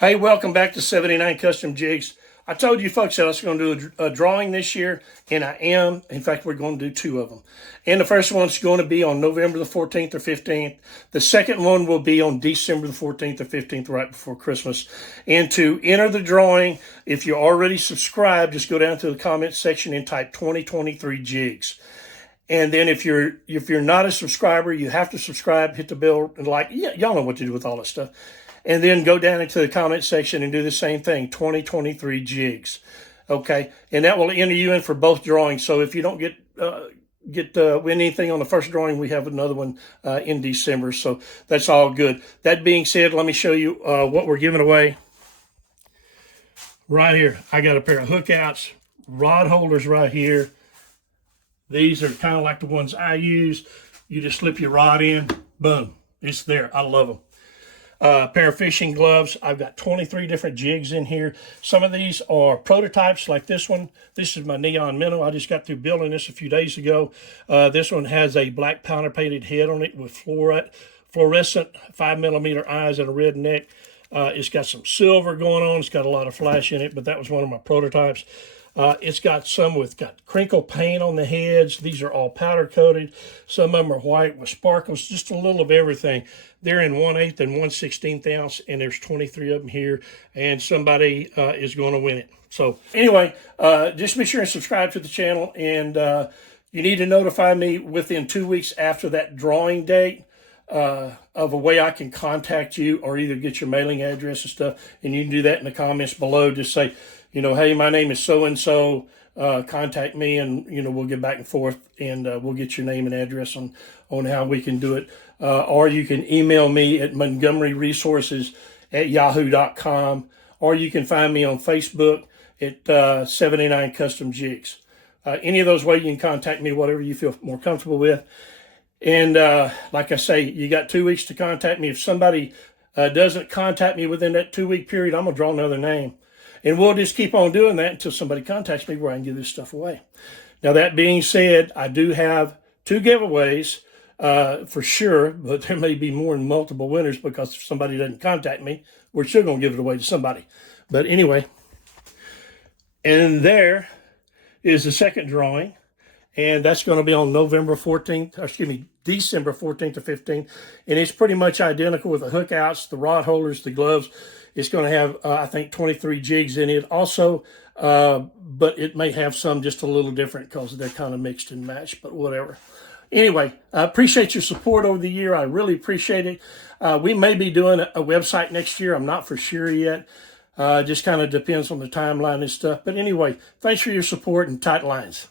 Hey, welcome back to 79 Custom Jigs. I told you folks that I was going to do a drawing this year, and I am. In fact, we're going to do two of them. And the first one's going to be on November the 14th or 15th. The second one will be on December the 14th or 15th, right before Christmas. And to enter the drawing, if you're already subscribed, just go down to the comments section and type 2023 jigs. And then if you're not a subscriber, you have to subscribe, hit the bell, and like, yeah, y'all know what to do with all this stuff. And then go down into the comment section and do the same thing, 2023 jigs. Okay, and that will enter you in for both drawings. So if you don't win anything on the first drawing, we have another one in December. So that's all good. That being said, let me show you what we're giving away. Right here, I got a pair of hookouts, rod holders right here. These are kind of like the ones I use. You just slip your rod in, boom, it's there. I love them. A pair of fishing gloves. I've got 23 different jigs in here. Some of these are prototypes like this one. This is my neon minnow. I just got through building this a few days ago. This one has a black powder painted head on it with fluorescent 5mm eyes and a red neck. It's got some silver going on. It's got a lot of flash in it, but that was one of my prototypes. It's got some got crinkle paint on the heads. These are all powder coated. Some of them are white with sparkles, just a little of everything. They're in 1/8 and 1/16 ounce, and there's 23 of them here, and somebody is going to win it. So anyway, just be sure and subscribe to the channel, and you need to notify me within 2 weeks after that drawing date of a way I can contact you or either get your mailing address and stuff, and you can do that in the comments below. Just say, you know, hey, my name is so-and-so, contact me, and, you know, we'll get back and forth, and we'll get your name and address on how we can do it. Or you can email me at montgomeryresources@yahoo.com, or you can find me on Facebook at 79 Custom Jigs. Any of those ways you can contact me, whatever you feel more comfortable with. And like I say, you got 2 weeks to contact me. If somebody doesn't contact me within that 2-week period, I'm going to draw another name. And we'll just keep on doing that until somebody contacts me where I can give this stuff away. Now, that being said, I do have 2 giveaways for sure, but there may be more than multiple winners because if somebody doesn't contact me, we're still going to give it away to somebody. But anyway, and there is the second drawing. And that's going to be on December 14th to 15th. And it's pretty much identical with the hookouts, the rod holders, the gloves. It's going to have, I think, 23 jigs in it also. But it may have some just a little different because they're kind of mixed and matched, but whatever. Anyway, I appreciate your support over the year. I really appreciate it. We may be doing a website next year. I'm not for sure yet. Just kind of depends on the timeline and stuff. But anyway, thanks for your support and tight lines.